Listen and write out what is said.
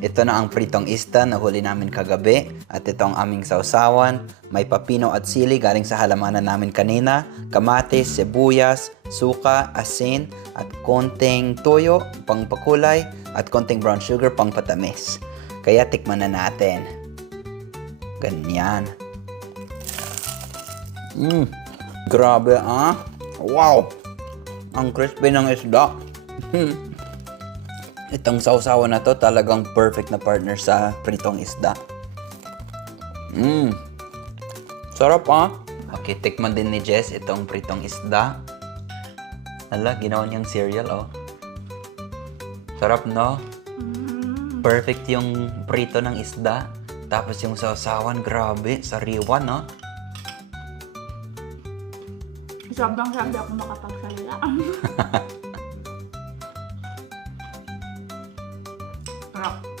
Ito na ang pritong isda na huli namin kagabi. At ito ang aming sausawan. May papino at sili galing sa halamanan namin kanina. Kamatis, sibuyas, suka, asin, at konting toyo pang pakulay at konting brown sugar pang patamis. Kaya tikman na natin. Ganyan. Grabe ah. Wow! Ang crispy ng isda. Itong sausawan na to talagang perfect na partner sa pritong isda. Sarap ah. Okay, tikman din ni Jess itong pritong isda. Hala, ginawa niyang cereal oh. Sarap no? Perfect yung prito ng isda. Tapos yung sausawan, grabe, sariwa no? Sobrang sabi ako makapagsalita.